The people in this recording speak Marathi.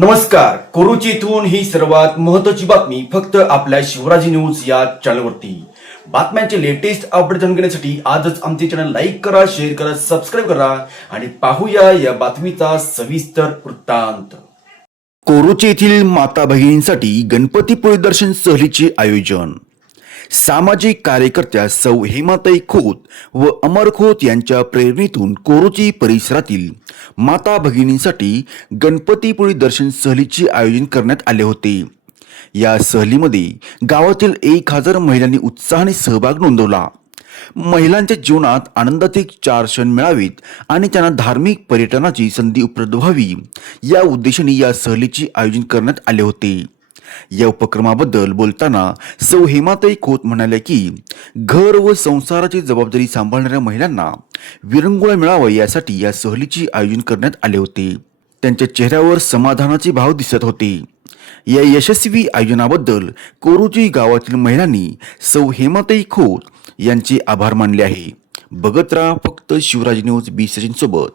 नमस्कार. कोरुची इथून ही सर्वात महत्वाची बातमी फक्त आपल्या शिवराजी न्यूज या चॅनलवरती. बातम्यांचे लेटेस्ट अपडेट जाणून घेण्यासाठी आजच आमचे चॅनल लाईक करा शेअर करा सबस्क्राईब करा आणि पाहूया या बातमीचा सविस्तर वृत्तांत. कोरुची येथील माता भगिनींसाठी गणपतीपुळे दर्शन सहलीचे आयोजन. सामाजिक कार्यकर्त्या सौ हेमाताई खोत व अमर खोत यांच्या प्रेरणेतून कोरोची परिसरातील माता भगिनींसाठी गणपतीपुळी दर्शन सहलीचे आयोजन करण्यात आले होते. या सहलीमध्ये गावातील एक हजार महिलांनी उत्साहाने सहभाग नोंदवला. महिलांच्या जीवनात आनंदाचे चार क्षण मिळावेत आणि त्यांना धार्मिक पर्यटनाची संधी उपलब्ध व्हावी या उद्देशाने या सहलीचे आयोजन करण्यात आले होते. या उपक्रमाबद्दल बोलताना सौ हेमाताई खोत म्हणाल्या की घर व संसाराची जबाबदारी सांभाळणाऱ्या महिलांना विरंगुळा मिळावा यासाठी या सहलीचे आयोजन करण्यात आले होते. त्यांच्या चेहऱ्यावर समाधानाचे भाव दिसत होते. या यशस्वी आयोजनाबद्दल कोरुजी गावातील महिलांनी सौ हेमाताई खोत यांचे आभार मानले आहे. बघत राहा फक्त शिवराज न्यूज बी सचिन सोबत.